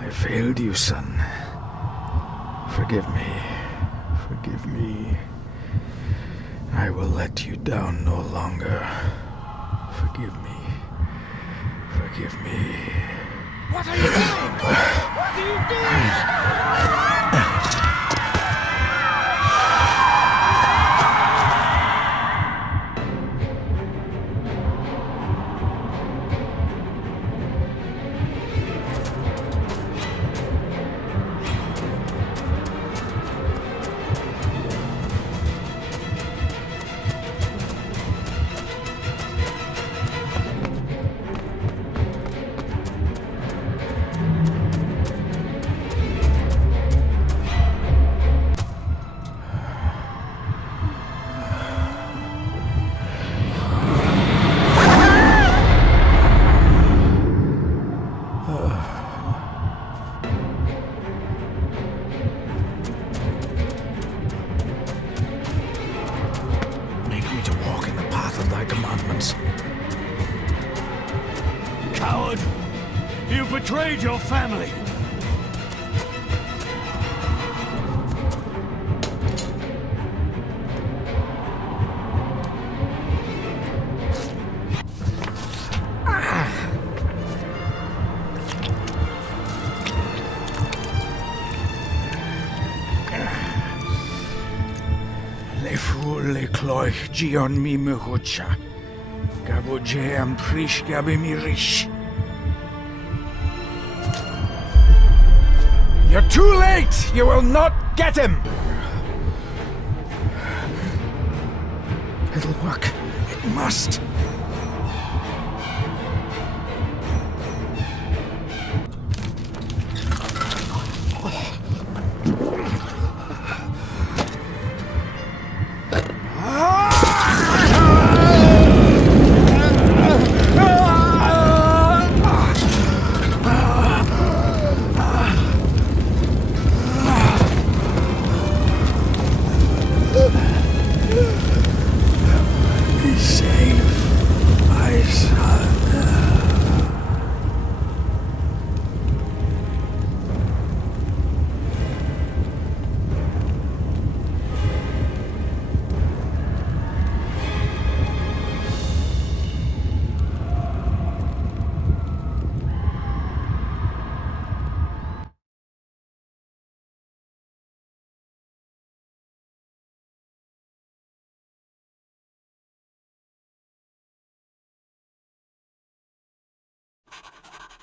I failed you, son. Forgive me. Forgive me. I will let you down no longer. Forgive me. Forgive me. What are you doing? What are you doing? Coward! You betrayed your family! Le fu le cloich gion mi muhucha. Gaboje am prish gabe mi rish. You're too late! You will not get him! It'll work. It must.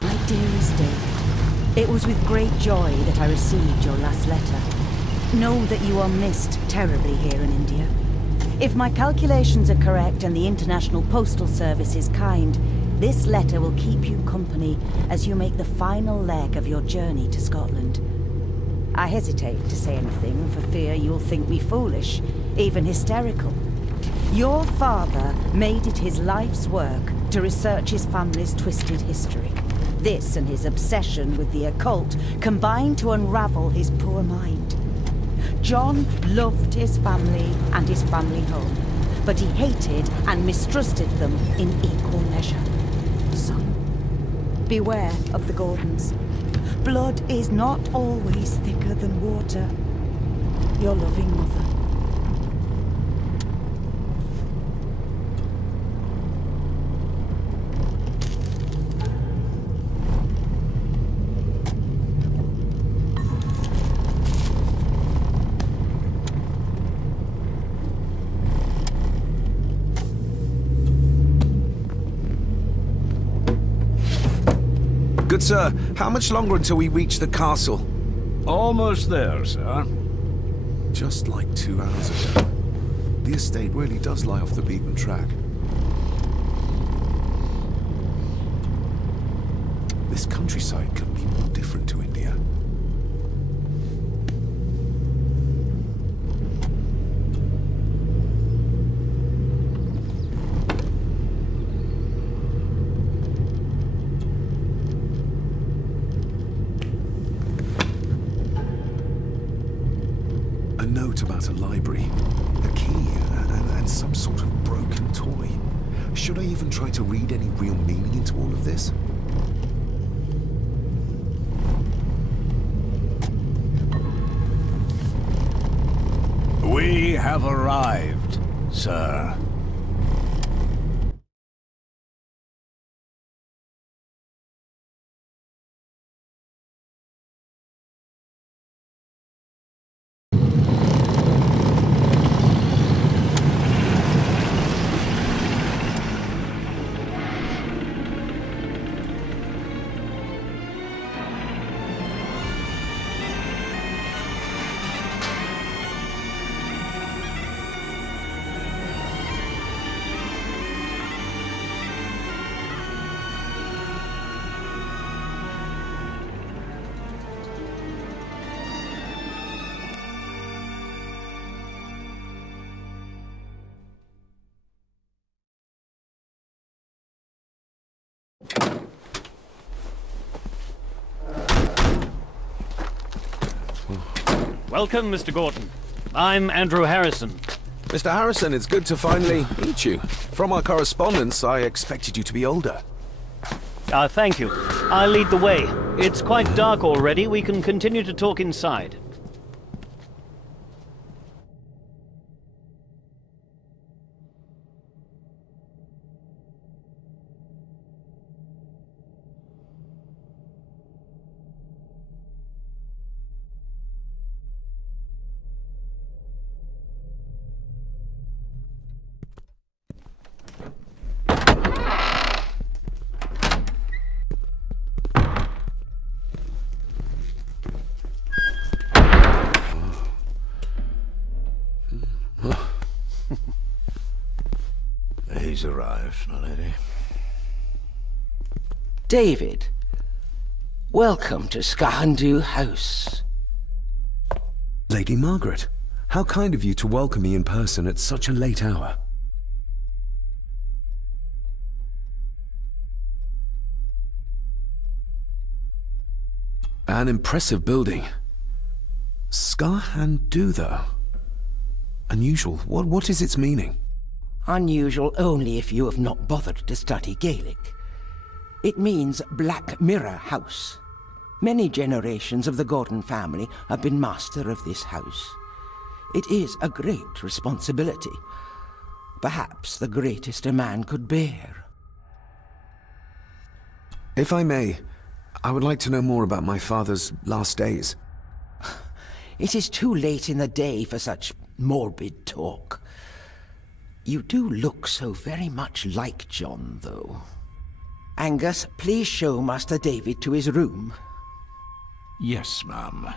My dearest David, it was with great joy that I received your last letter. Know that you are missed terribly here in India. If my calculations are correct and the International Postal Service is kind, this letter will keep you company as you make the final leg of your journey to Scotland. I hesitate to say anything for fear you'll think me foolish, even hysterical. Your father made it his life's work to research his family's twisted history. This and his obsession with the occult combined to unravel his poor mind. John loved his family and his family home, but he hated and mistrusted them in equal measure. So, beware of the Gordons. Blood is not always thicker than water. Your loving mother. Good sir, how much longer until we reach the castle? Almost there, sir. Just like 2 hours ago. The estate really does lie off the beaten track. This countryside couldn't be more different to India. about a library, a key, and some sort of broken toy. Should I even try to read any real meaning into all of this? We have arrived, sir. Welcome, Mr. Gordon. I'm Andrew Harrison. Mr. Harrison, it's good to finally meet you. From our correspondence, I expected you to be older. Thank you. I'll lead the way. It's quite dark already. We can continue to talk inside. He's arrived, my lady. David, welcome to Skahandu House. Lady Margaret, how kind of you to welcome me in person at such a late hour. An impressive building. Skahandu, though. Unusual. What is its meaning? Unusual only if you have not bothered to study Gaelic. It means Black Mirror House. Many generations of the Gordon family have been master of this house. It is a great responsibility. Perhaps the greatest a man could bear. If I may, I would like to know more about my father's last days. It is too late in the day for such morbid talk. You do look so very much like John, though. Angus, please show Master David to his room. Yes, ma'am.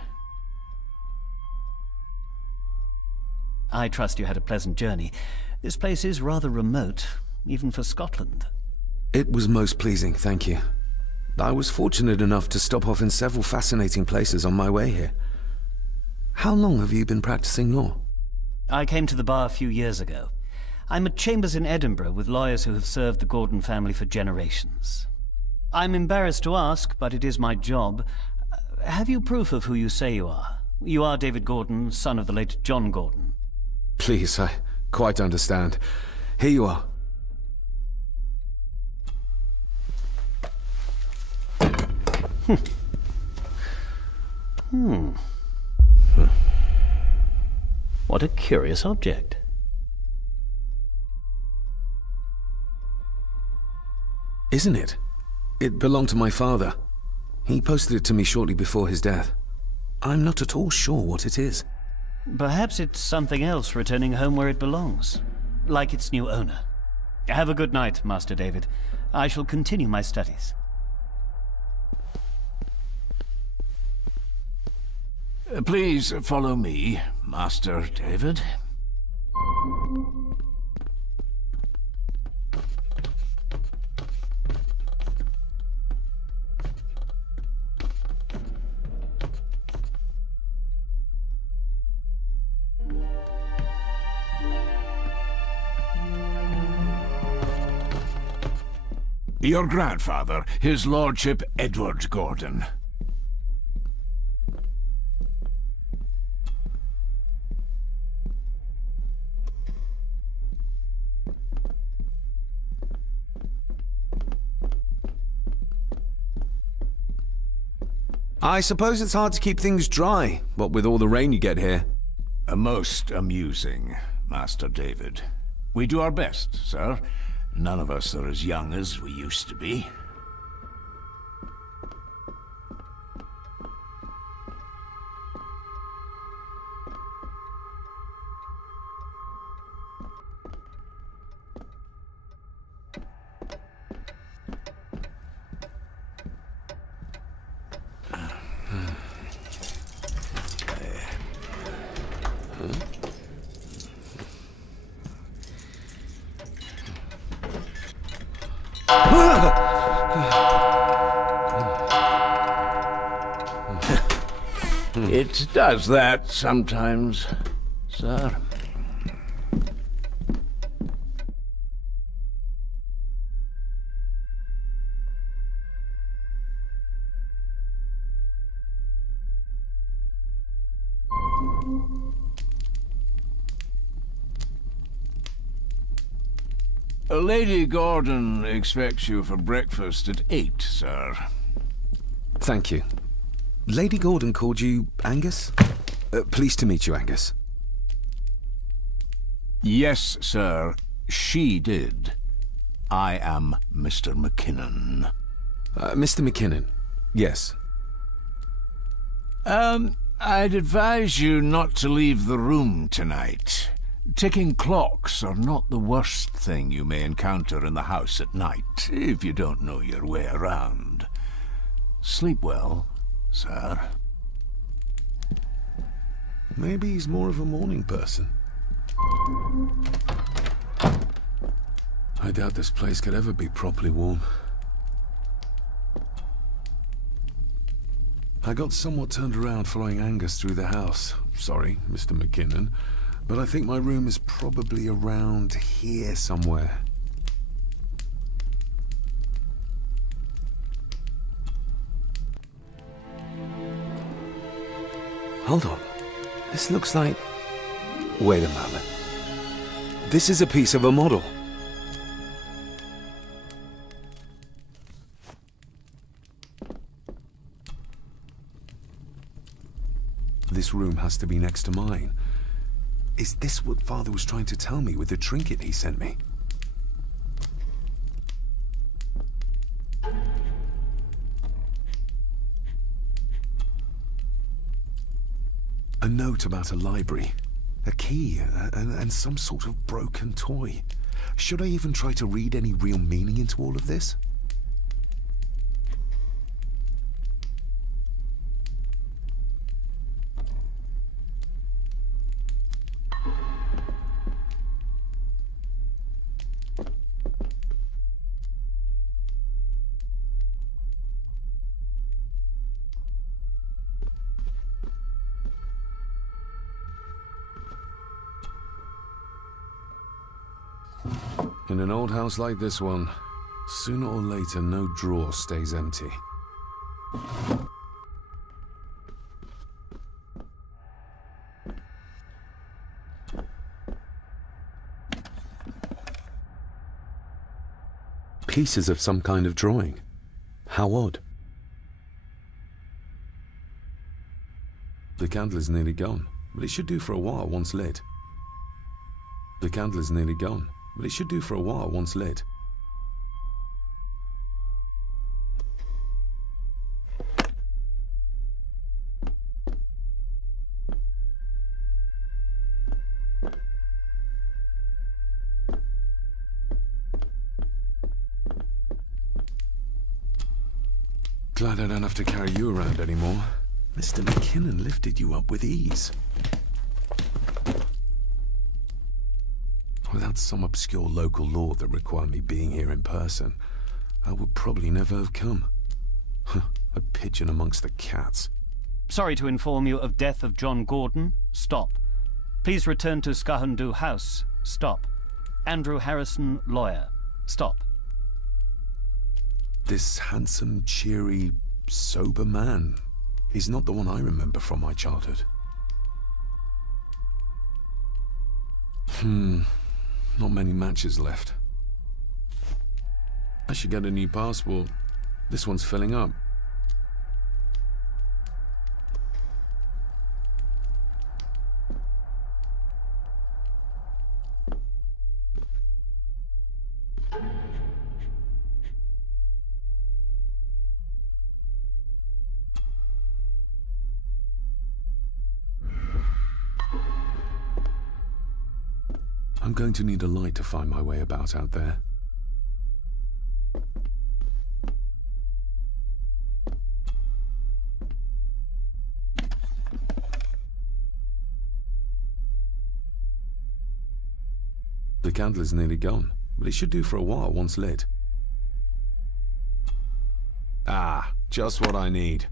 I trust you had a pleasant journey. This place is rather remote, even for Scotland. It was most pleasing, thank you. I was fortunate enough to stop off in several fascinating places on my way here. How long have you been practicing law? I came to the bar a few years ago. I'm at chambers in Edinburgh with lawyers who have served the Gordon family for generations. I'm embarrassed to ask, but it is my job. Have you proof of who you say you are? You are David Gordon, son of the late John Gordon. Please, I quite understand. Here you are. What a curious object. Isn't it? It belonged to my father. He posted it to me shortly before his death. I'm not at all sure what it is. Perhaps it's something else returning home where it belongs, like its new owner. Have a good night, Master David. I shall continue my studies. Please follow me, Master David. Your grandfather, his lordship Edward Gordon. I suppose it's hard to keep things dry, what with all the rain you get here. Most amusing, Master David. We do our best, sir. None of us are as young as we used to be. It does that sometimes, sir. Lady Gordon expects you for breakfast at 8, sir. Thank you. Lady Gordon called you Angus? Pleased to meet you, Angus. Yes, sir. She did. I am Mr. McKinnon. Mr. McKinnon, yes. I'd advise you not to leave the room tonight. Ticking clocks are not the worst thing you may encounter in the house at night, if you don't know your way around. Sleep well, sir. Maybe he's more of a morning person. I doubt this place could ever be properly warm. I got somewhat turned around following Angus through the house. Sorry, Mr. McKinnon, but I think my room is probably around here somewhere. Hold on. This looks like... Wait a moment. This is a piece of a model. This room has to be next to mine. Is this what Father was trying to tell me with the trinket he sent me? A note about a library, a key, and some sort of broken toy. Should I even try to read any real meaning into all of this? In an old house like this one, sooner or later no drawer stays empty. Pieces of some kind of drawing. How odd. The candle is nearly gone, but it should do for a while once lit. The candle is nearly gone, but it should do for a while once lit. Glad I don't have to carry you around anymore. Mr. McKinnon lifted you up with ease. Without some obscure local law that required me being here in person, I would probably never have come. A pigeon amongst the cats. Sorry to inform you of death of John Gordon. Stop. Please return to Skahundu House. Stop. Andrew Harrison, lawyer. Stop. This handsome, cheery, sober man is not the one I remember from my childhood. Not many matches left. I should get a new passport. This one's filling up. I'm going to need a light to find my way about out there. The candle is nearly gone, but it should do for a while once lit. Ah, just what I need.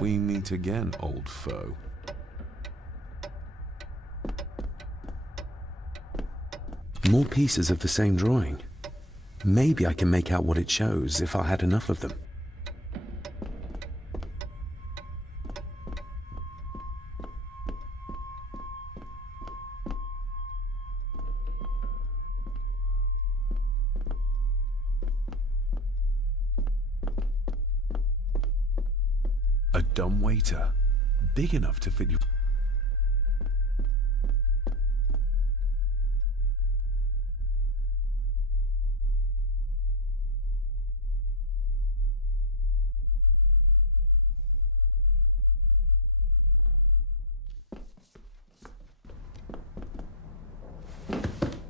We meet again, old foe. More pieces of the same drawing. Maybe I can make out what it shows if I had enough of them. A dumbwaiter, big enough to fit you.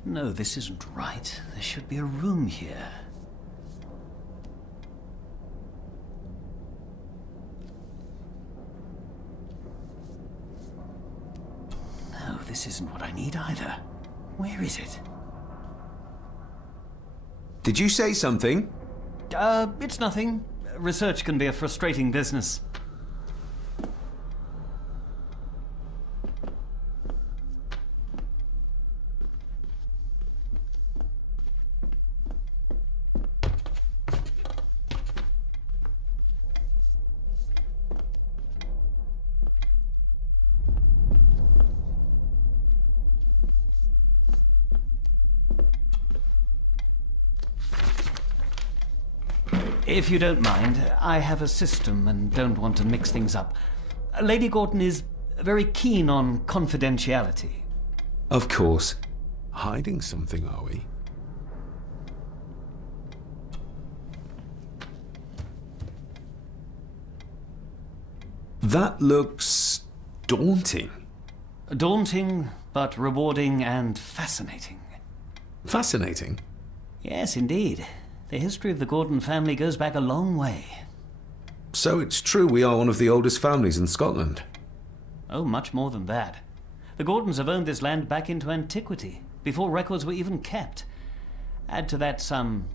No, this isn't right. There should be a room here. No, this isn't what I need either. Where is it? Did you say something? It's nothing. Research can be a frustrating business. If you don't mind, I have a system and don't want to mix things up. Lady Gordon is very keen on confidentiality. Of course. Hiding something, are we? That looks daunting. Daunting, but rewarding and fascinating. Fascinating? Yes, indeed. The history of the Gordon family goes back a long way. So it's true we are one of the oldest families in Scotland? Oh, much more than that. The Gordons have owned this land back into antiquity, before records were even kept. Add to that some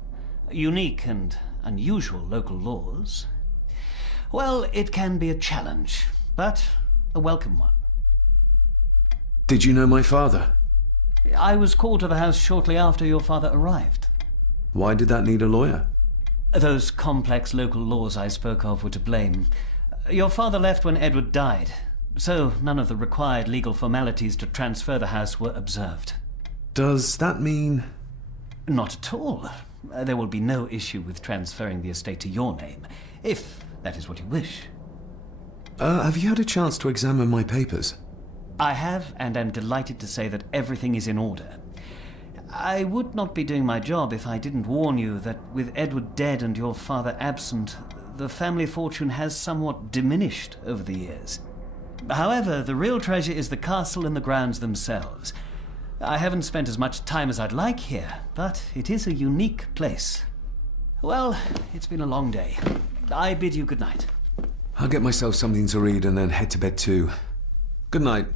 unique and unusual local laws. Well, it can be a challenge, but a welcome one. Did you know my father? I was called to the house shortly after your father arrived. Why did that need a lawyer? Those complex local laws I spoke of were to blame. Your father left when Edward died, so none of the required legal formalities to transfer the house were observed. Does that mean... Not at all. There will be no issue with transferring the estate to your name, if that is what you wish. Have you had a chance to examine my papers? I have, and am delighted to say that everything is in order. I would not be doing my job if I didn't warn you that with Edward dead and your father absent, the family fortune has somewhat diminished over the years. However, the real treasure is the castle and the grounds themselves. I haven't spent as much time as I'd like here, but it is a unique place. Well, it's been a long day. I bid you good night. I'll get myself something to read and then head to bed too. Good night.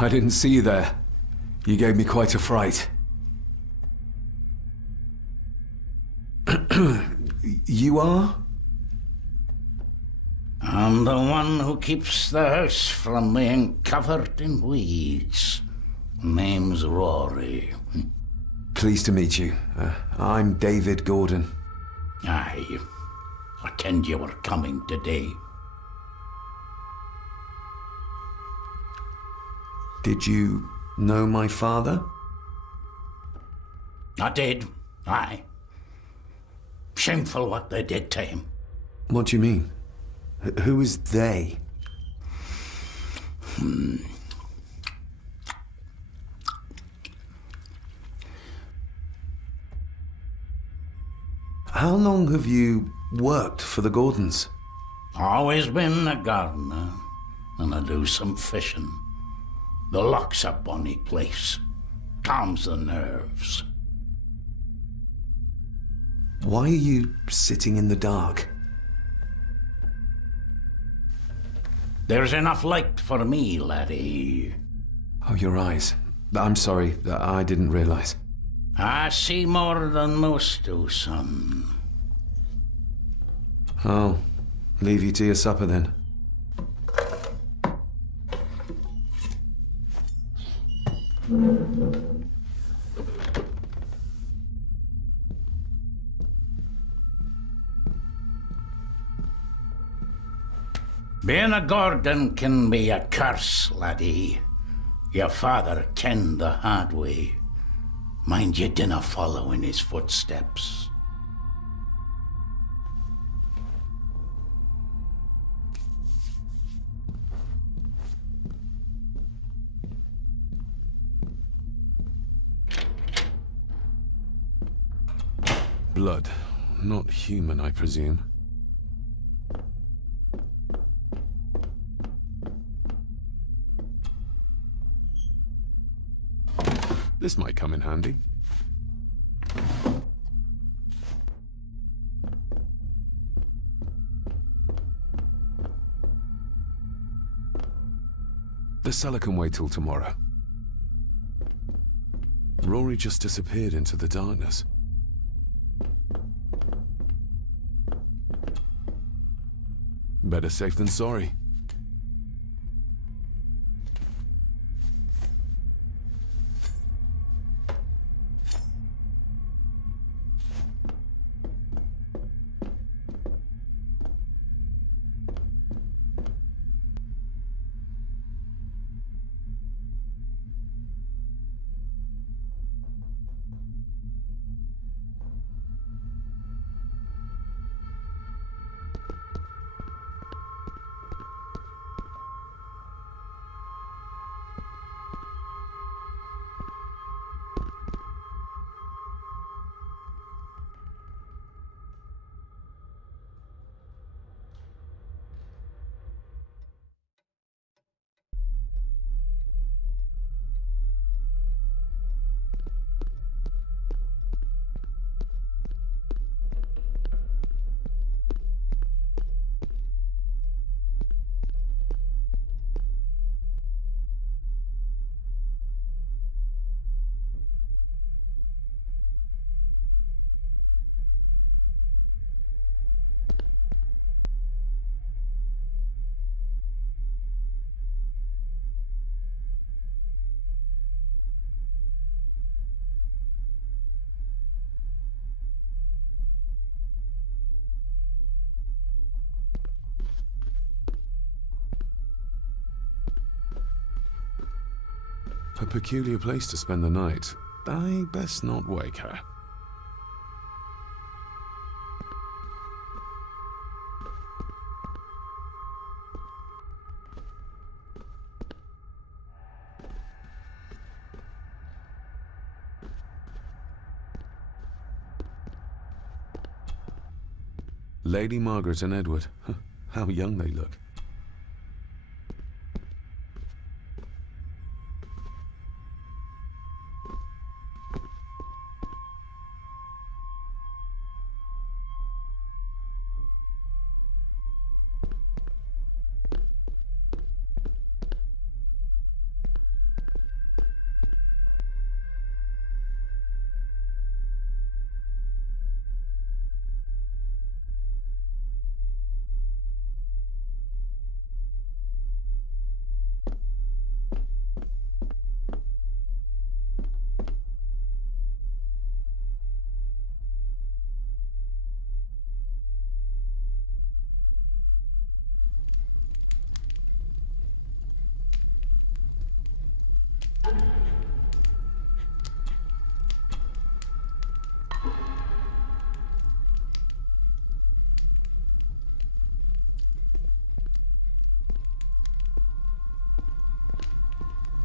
I didn't see you there. You gave me quite a fright. You are? I'm the one who keeps the house from being covered in weeds. Name's Rory. Pleased to meet you. I'm David Gordon. Aye. Pretend you were coming today. Did you know my father? I did. Aye. Shameful what they did to him. What do you mean? Who is they? How long have you worked for the Gordons? Always been a gardener, and I do some fishing. The loch's a bonny place. Calms the nerves. Why are you sitting in the dark? There's enough light for me, laddie. Oh, your eyes. I'm sorry, I didn't realize. I see more than most do, son. I'll leave you to your supper then. Being a Gordon can be a curse, laddie. Your father kenned the hard way. Mind you dinna follow in his footsteps. Blood. Not human, I presume. This might come in handy. The cellar can wait till tomorrow. Rory just disappeared into the darkness. Better safe than sorry. A peculiar place to spend the night. I best not wake her. Lady Margaret and Edward. How young they look.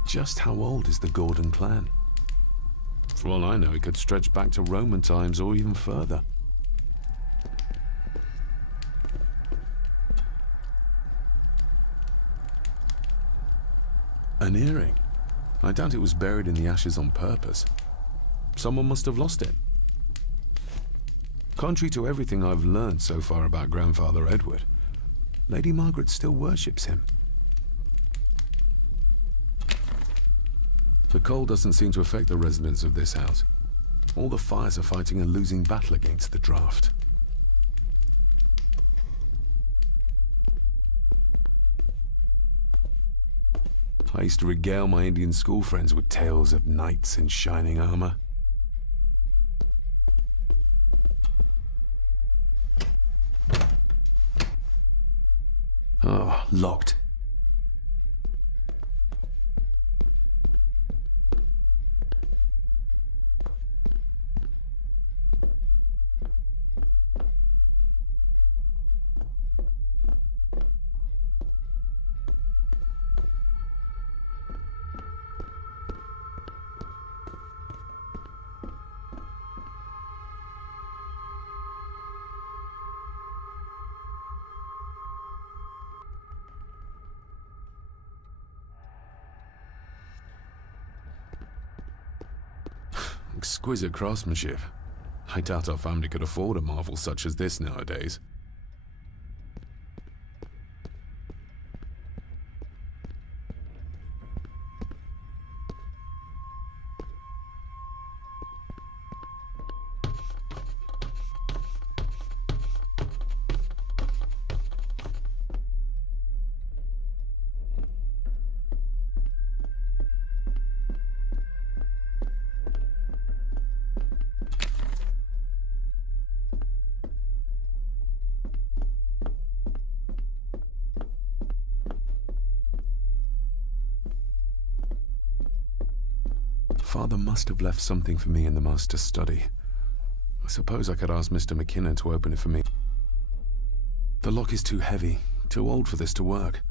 Just how old is the Gordon clan? For all I know, it could stretch back to Roman times or even further. An earring. I doubt it was buried in the ashes on purpose. Someone must have lost it. Contrary to everything I've learned so far about Grandfather Edward, Lady Margaret still worships him. The cold doesn't seem to affect the residents of this house. All the fires are fighting a losing battle against the draft. I used to regale my Indian school friends with tales of knights in shining armor. Oh, locked. Exquisite craftsmanship. I doubt our family could afford a marvel such as this nowadays. Father must have left something for me in the master's study. I suppose I could ask Mr. McKinnon to open it for me. The lock is too heavy, too old for this to work.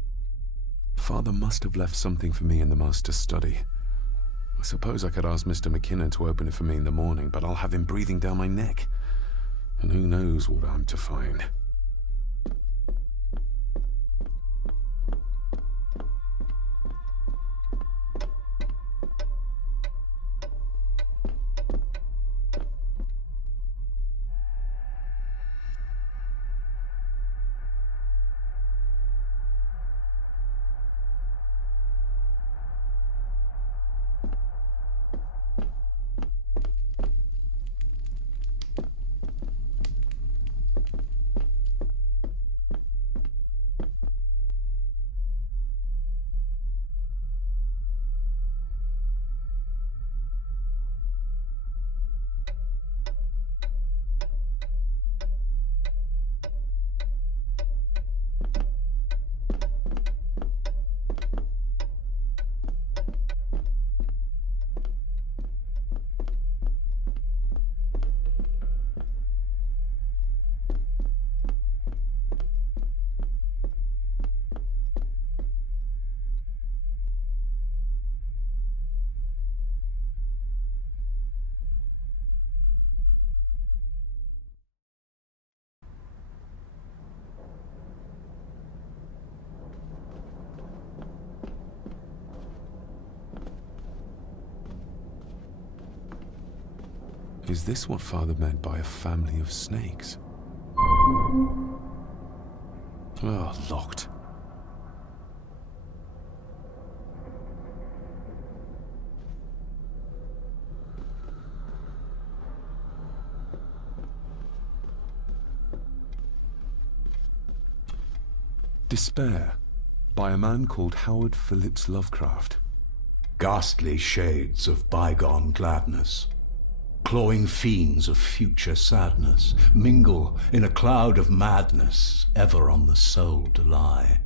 Father must have left something for me in the master's study. I suppose I could ask Mr. McKinnon to open it for me in the morning, but I'll have him breathing down my neck. And who knows what I'm to find. Is this what Father meant by a family of snakes? Oh, locked. Despair, by a man called Howard Phillips Lovecraft. Ghastly shades of bygone gladness, clawing fiends of future sadness, mingle in a cloud of madness, ever on the soul to lie.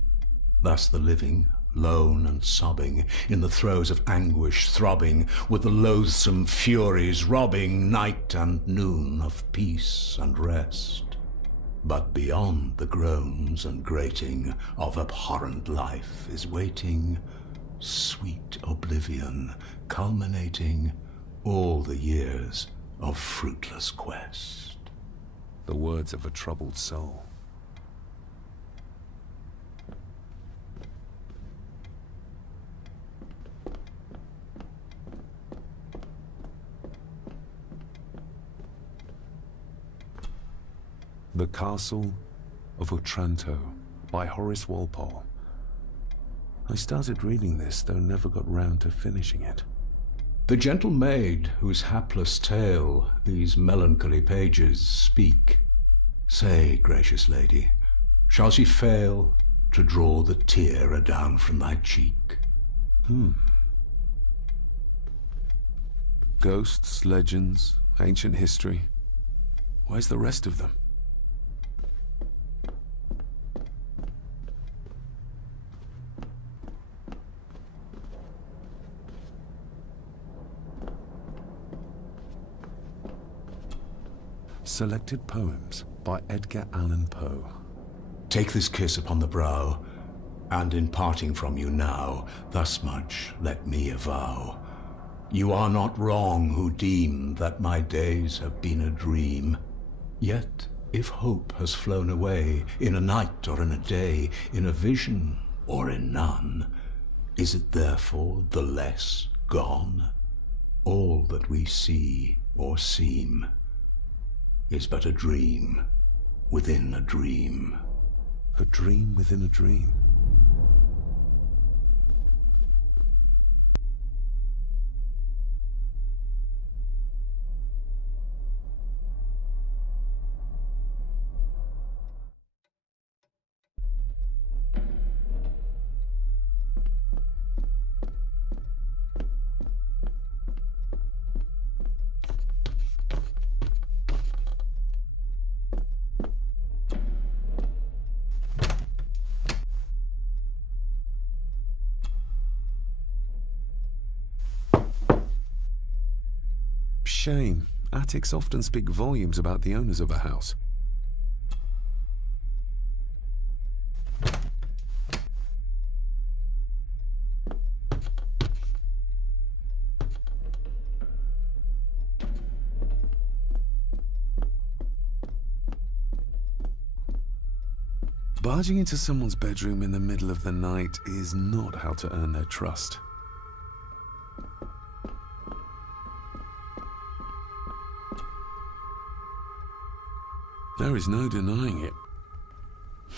Thus the living, lone and sobbing, in the throes of anguish throbbing, with the loathsome furies robbing night and noon of peace and rest. But beyond the groans and grating of abhorrent life is waiting sweet oblivion, culminating all the years of fruitless quest. The words of a troubled soul. The Castle of Otranto by Horace Walpole. I started reading this, though never got round to finishing it. The gentle maid whose hapless tale these melancholy pages speak, say, gracious lady, shall she fail to draw the tear adown from thy cheek? Ghosts, legends, ancient history. Where's the rest of them? Selected Poems by Edgar Allan Poe. Take this kiss upon the brow, and in parting from you now, thus much let me avow. You are not wrong who deem that my days have been a dream. Yet, if hope has flown away, in a night or in a day, in a vision or in none, is it therefore the less gone? All that we see or seem is but a dream within a dream. A dream within a dream. Shame. Attics often speak volumes about the owners of a house. Barging into someone's bedroom in the middle of the night is not how to earn their trust. There is no denying it.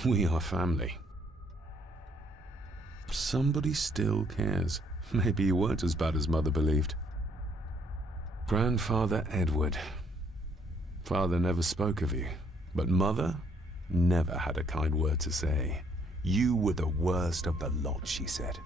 We are family. Somebody still cares. Maybe you weren't as bad as Mother believed. Grandfather Edward. Father never spoke of you, but Mother never had a kind word to say. You were the worst of the lot, she said.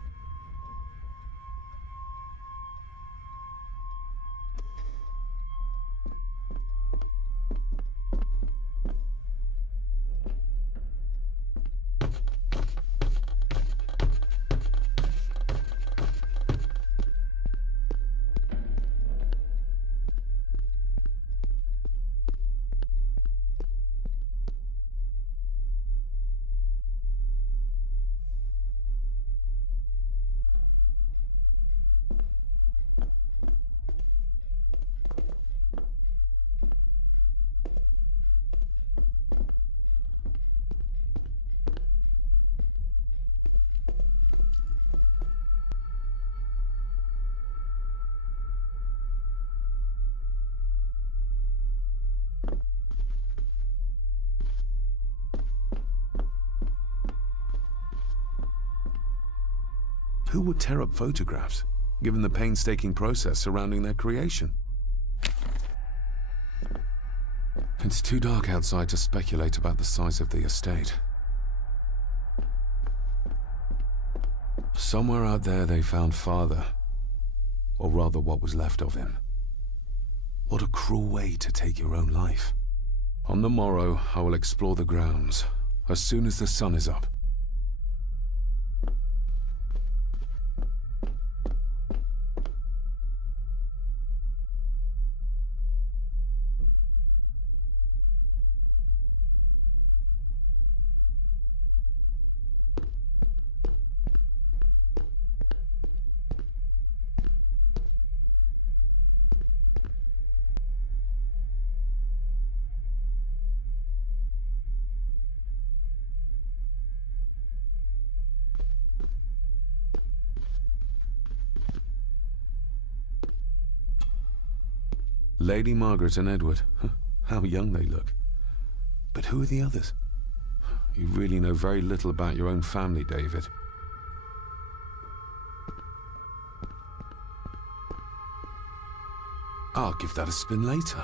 Who would tear up photographs, given the painstaking process surrounding their creation? It's too dark outside to speculate about the size of the estate. Somewhere out there they found Father, or rather what was left of him. What a cruel way to take your own life. On the morrow, I will explore the grounds, as soon as the sun is up. Lady Margaret and Edward. How young they look. But who are the others? You really know very little about your own family, David. I'll give that a spin later.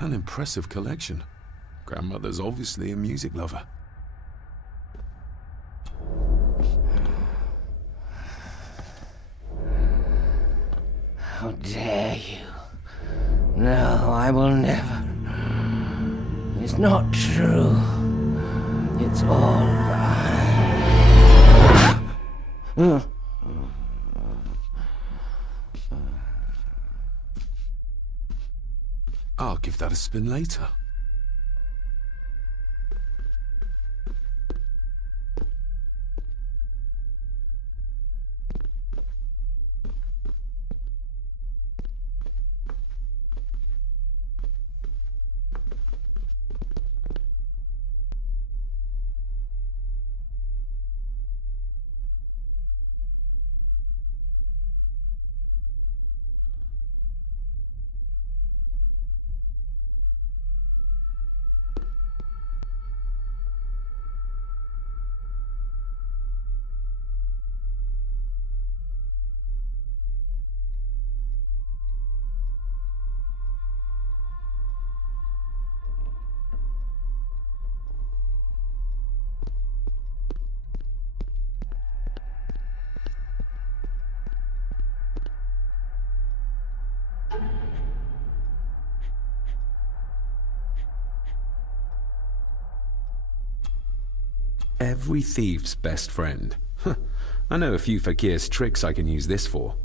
An impressive collection. Grandmother's obviously a music lover. How dare you? No, I will never. It's not true. It's all right. I'll give that a spin later. Every thief's best friend. I know a few fakir's tricks I can use this for.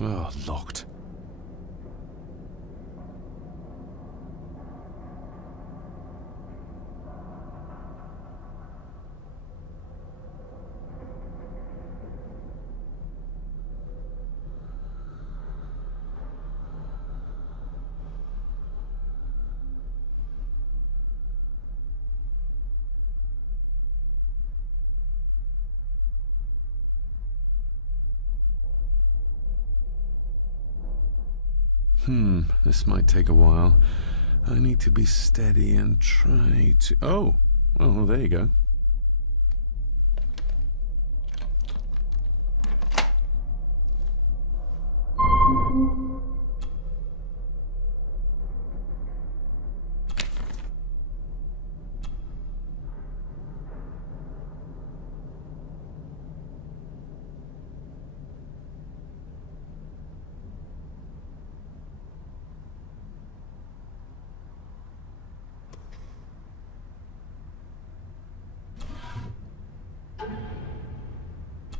Oh, locked. This might take a while. I need to be steady and try to... Oh, there you go.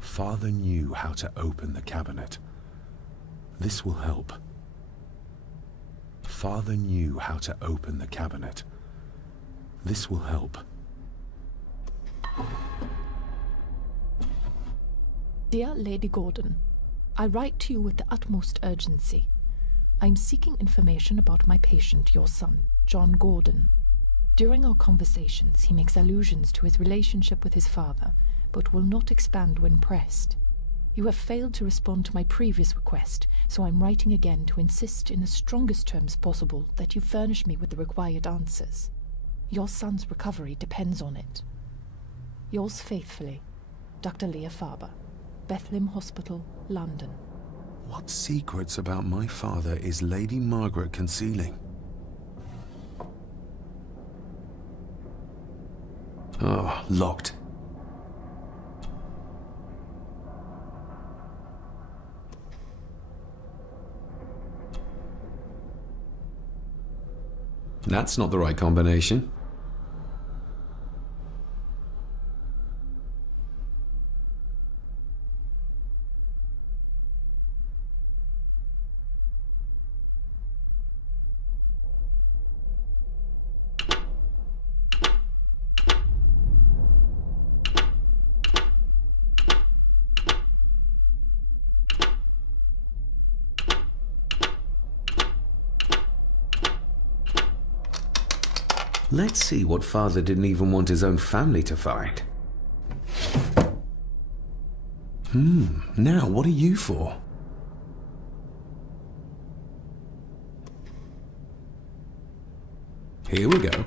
Father knew how to open the cabinet. This will help. Father knew how to open the cabinet. This will help. Dear Lady Gordon, I write to you with the utmost urgency. I am seeking information about my patient, your son, John Gordon. During our conversations, he makes allusions to his relationship with his father, but will not expand when pressed. You have failed to respond to my previous request, so I'm writing again to insist in the strongest terms possible that you furnish me with the required answers. Your son's recovery depends on it. Yours faithfully, Dr. Leah Farber, Bethlehem Hospital, London. What secrets about my father is Lady Margaret concealing? Oh, locked. That's not the right combination. Let's see what father didn't even want his own family to find. Now what are you for? Here we go.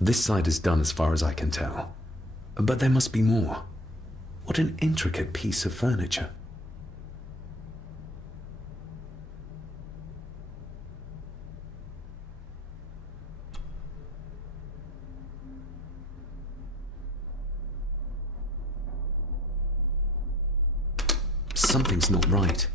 This side is done as far as I can tell. But there must be more. What an intricate piece of furniture. Something's not right.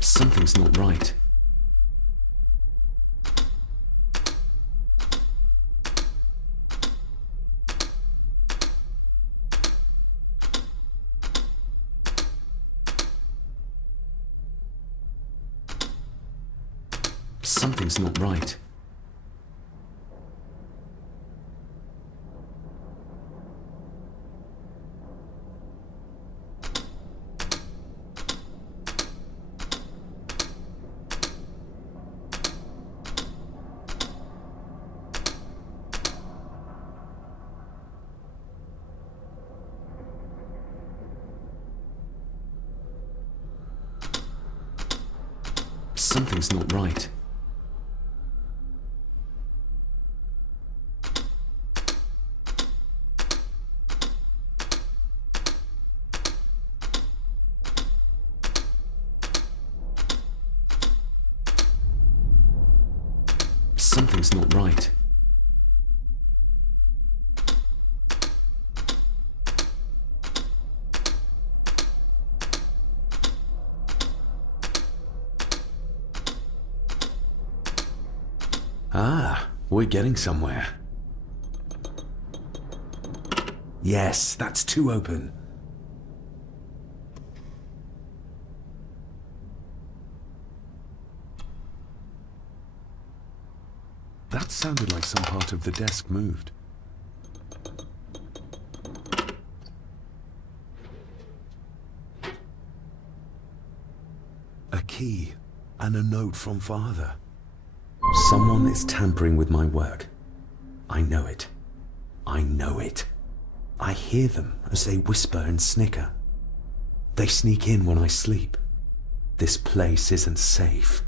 Something's not right. Something's not right. Something's not right. Something's not right. Ah, we're getting somewhere. Yes, that's too open. That sounded like some part of the desk moved. A key and a note from father. Someone is tampering with my work. I know it. I know it. I hear them as they whisper and snicker. They sneak in when I sleep. This place isn't safe.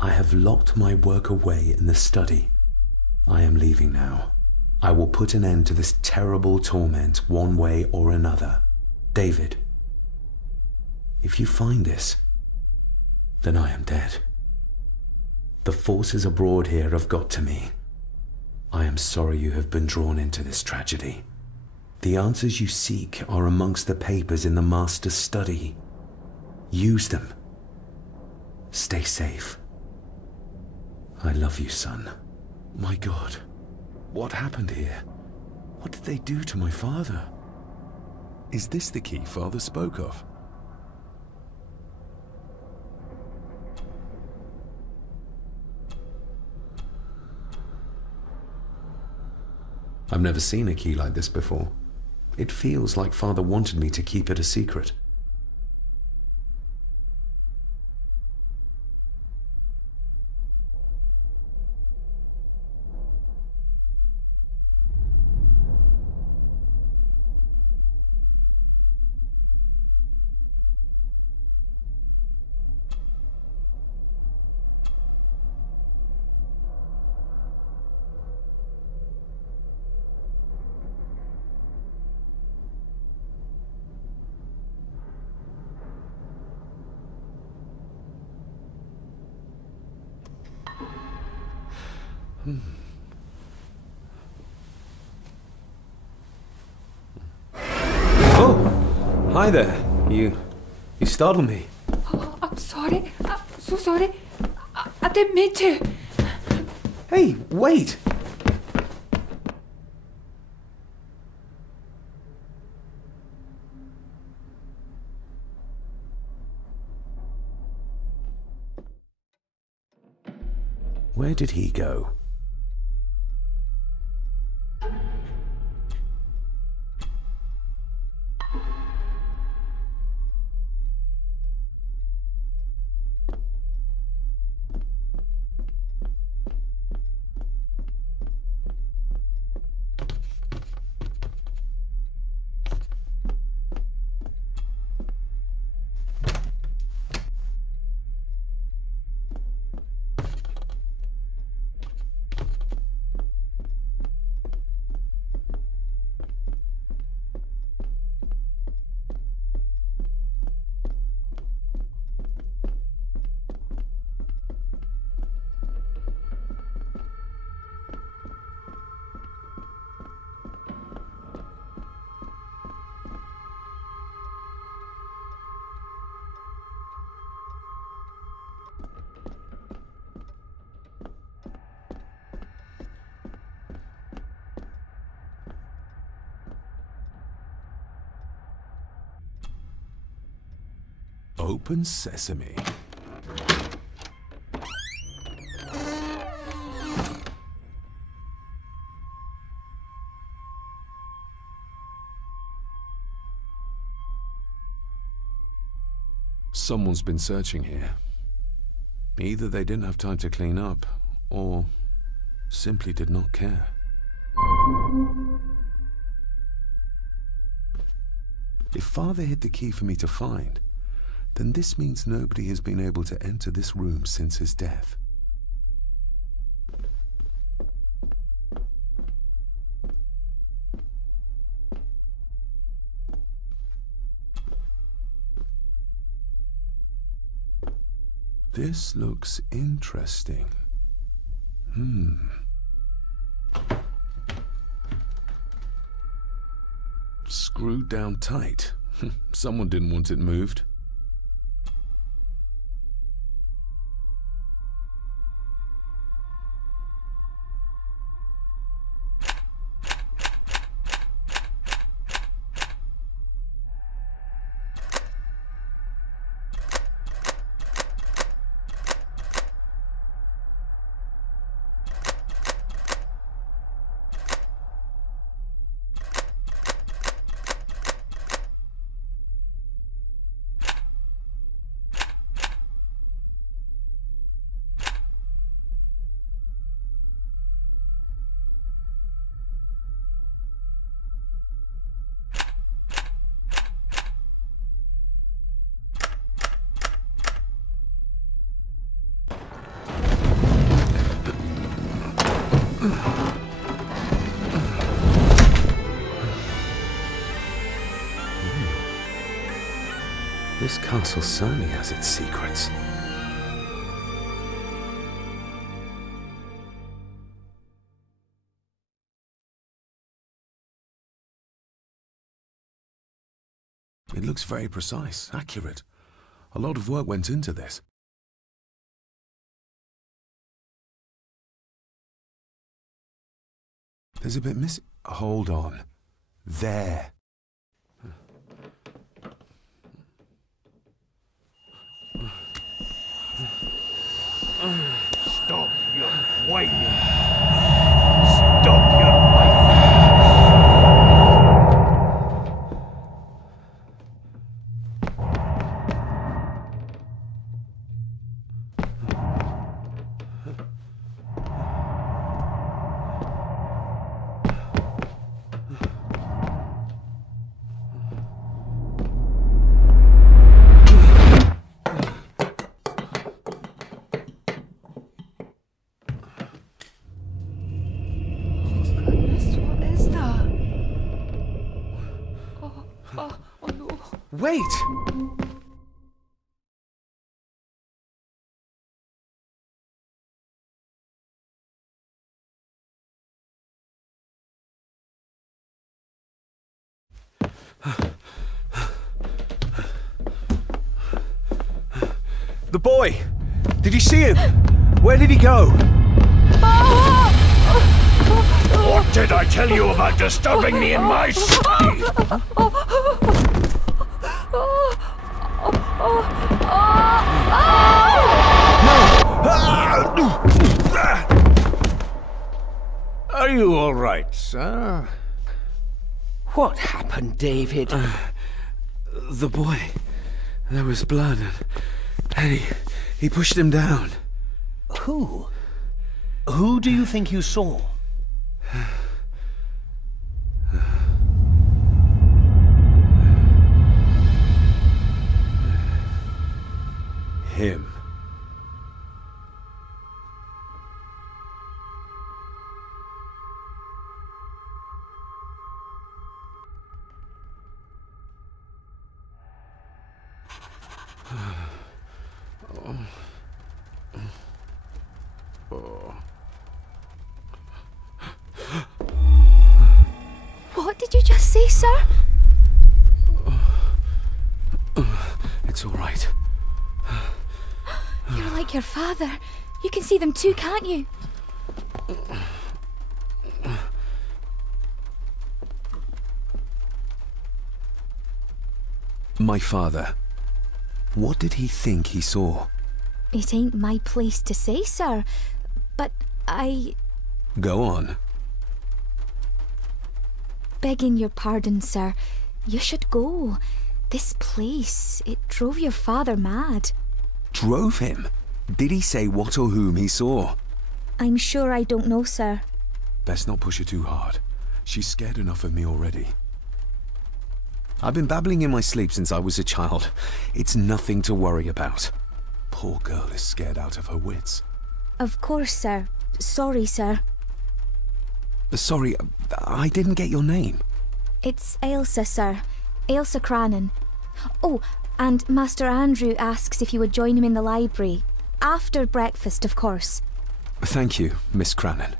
I have locked my work away in the study. I am leaving now. I will put an end to this terrible torment one way or another. David, if you find this, then I am dead. The forces abroad here have got to me. I am sorry you have been drawn into this tragedy. The answers you seek are amongst the papers in the master's study. Use them. Stay safe. I love you, son. My God, what happened here? What did they do to my father? Is this the key father spoke of? I've never seen a key like this before. It feels like father wanted me to keep it a secret. Hi there. You startled me. Oh, I'm sorry. I'm so sorry. I didn't mean to. Hey, wait! Where did he go? Open sesame. Someone's been searching here. Either they didn't have time to clean up, or simply did not care. If Father hid the key for me to find, then this means nobody has been able to enter this room since his death. This looks interesting. Screwed down tight. Someone didn't want it moved. This castle certainly has its secrets. It looks very precise, accurate. A lot of work went into this. There's a bit missing. Hold on. There. Stop your whining. Stop your whining. Wait! The boy! Did you see him? Where did he go? What did I tell you about disturbing me in my study? Are you all right, sir? What happened, David? The boy. There was blood, and he pushed him down. Who? Who do you think you saw? Him. What did you just say, sir? It's all right. You're like your father. You can see them too, can't you? My father. What did he think he saw? It ain't my place to say, sir. But I... Go on. Begging your pardon, sir. You should go. This place, it drove your father mad. Drove him? Did he say what or whom he saw? I'm sure I don't know, sir. Best not push her too hard. She's scared enough of me already. I've been babbling in my sleep since I was a child. It's nothing to worry about. Poor girl is scared out of her wits. Of course, sir. Sorry, sir. Sorry, I didn't get your name. It's Ailsa, sir. Ailsa Crannan. Oh, and Master Andrew asks if you would join him in the library. After breakfast, of course. Thank you, Miss Crannan.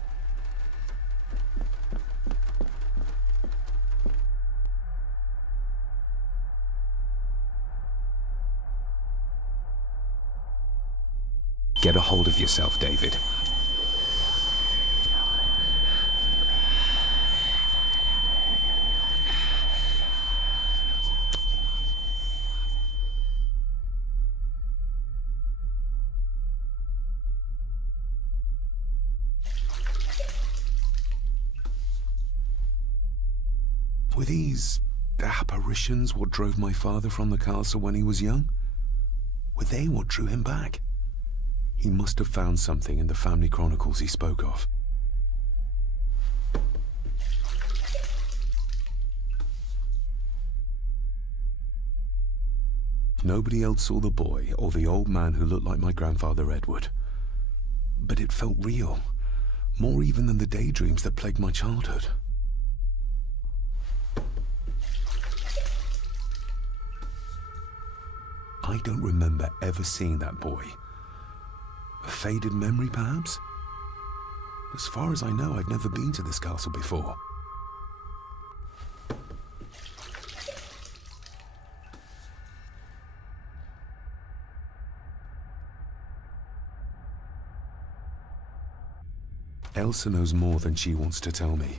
Get a hold of yourself, David. Were these apparitions what drove my father from the castle when he was young? Were they what drew him back? He must have found something in the family chronicles he spoke of. Nobody else saw the boy or the old man who looked like my grandfather Edward. But it felt real, more even than the daydreams that plagued my childhood. I don't remember ever seeing that boy. A faded memory, perhaps? As far as I know, I've never been to this castle before. Elsa knows more than she wants to tell me.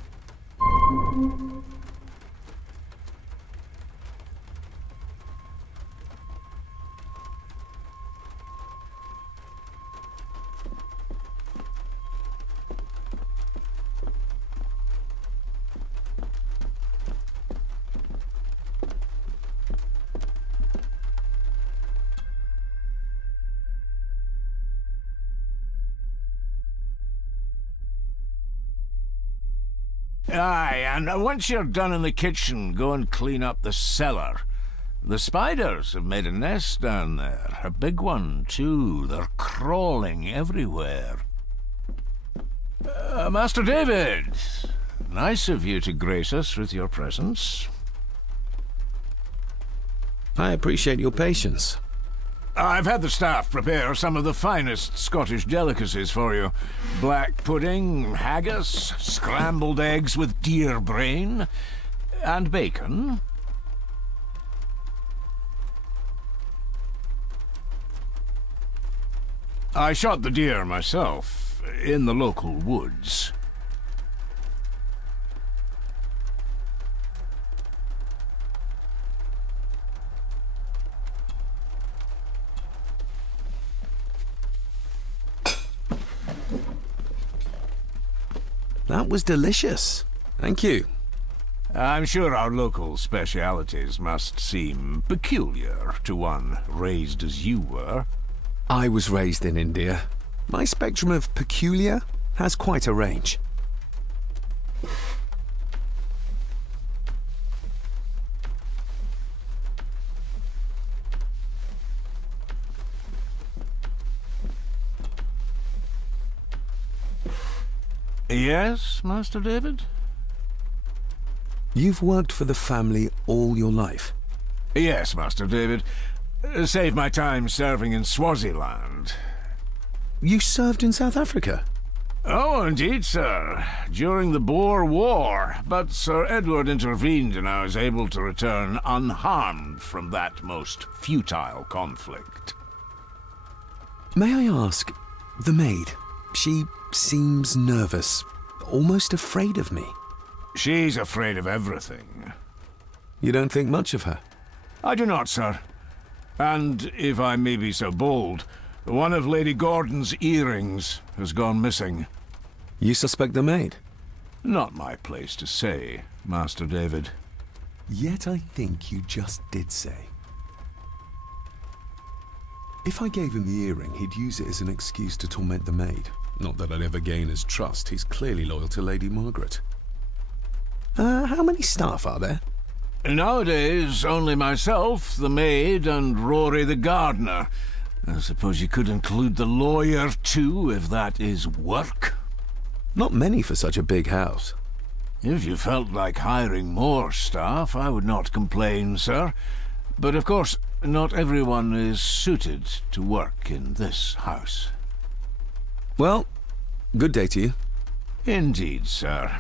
Aye, and once you're done in the kitchen, go and clean up the cellar. The spiders have made a nest down there. A big one, too. They're crawling everywhere. Master David, nice of you to grace us with your presence. I appreciate your patience. I've had the staff prepare some of the finest Scottish delicacies for you. Black pudding, haggis, scrambled eggs with deer brain, and bacon. I shot the deer myself, in the local woods. That was delicious. Thank you. I'm sure our local specialities must seem peculiar to one raised as you were. I was raised in India. My spectrum of peculiar has quite a range. Yes, Master David? You've worked for the family all your life? Yes, Master David. Saved my time serving in Swaziland. You served in South Africa? Oh, indeed, sir. During the Boer War. But Sir Edward intervened and I was able to return unharmed from that most futile conflict. May I ask, the maid, she seems nervous, almost afraid of me. She's afraid of everything. You don't think much of her? I do not, sir. And, if I may be so bold, one of Lady Gordon's earrings has gone missing. You suspect the maid? Not my place to say, Master David. Yet I think you just did say. If I gave him the earring, he'd use it as an excuse to torment the maid. Not that I'd ever gain his trust. He's clearly loyal to Lady Margaret. How many staff are there? Nowadays, only myself, the maid, and Rory the gardener. I suppose you could include the lawyer, too, if that is work. Not many for such a big house. If you felt like hiring more staff, I would not complain, sir. But of course, not everyone is suited to work in this house. Well, good day to you. Indeed, sir.